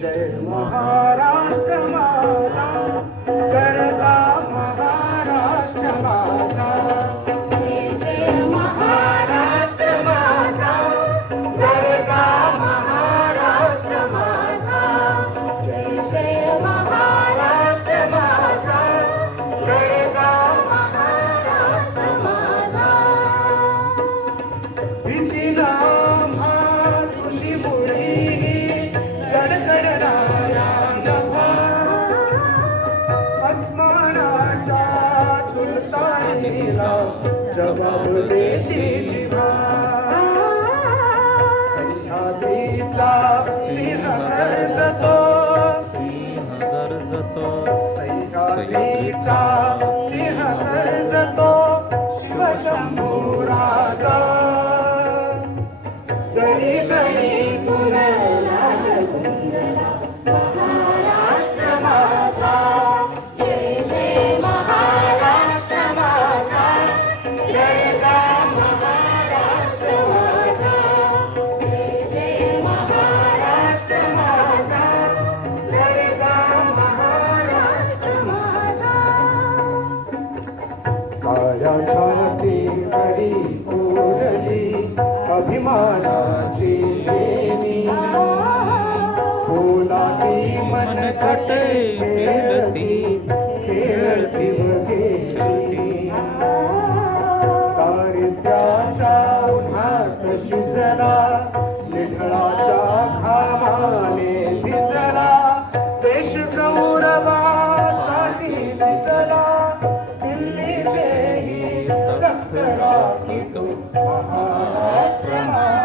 जय महाराष्ट्र सुलतानीला जबाब देते जीवा. सह्याद्रीचा सिंह गरजतो सिंह गरजतो सह्याद्रीचा सिंह गरजतो शिवशंभू राजा. माझ्यासाठी बरी पुरली अभिमानाची देवी बोलाती मन कटे खेळती खेळती गेली दारिद्र्याच्या उन्हात शिजला Pratapito Mahasramana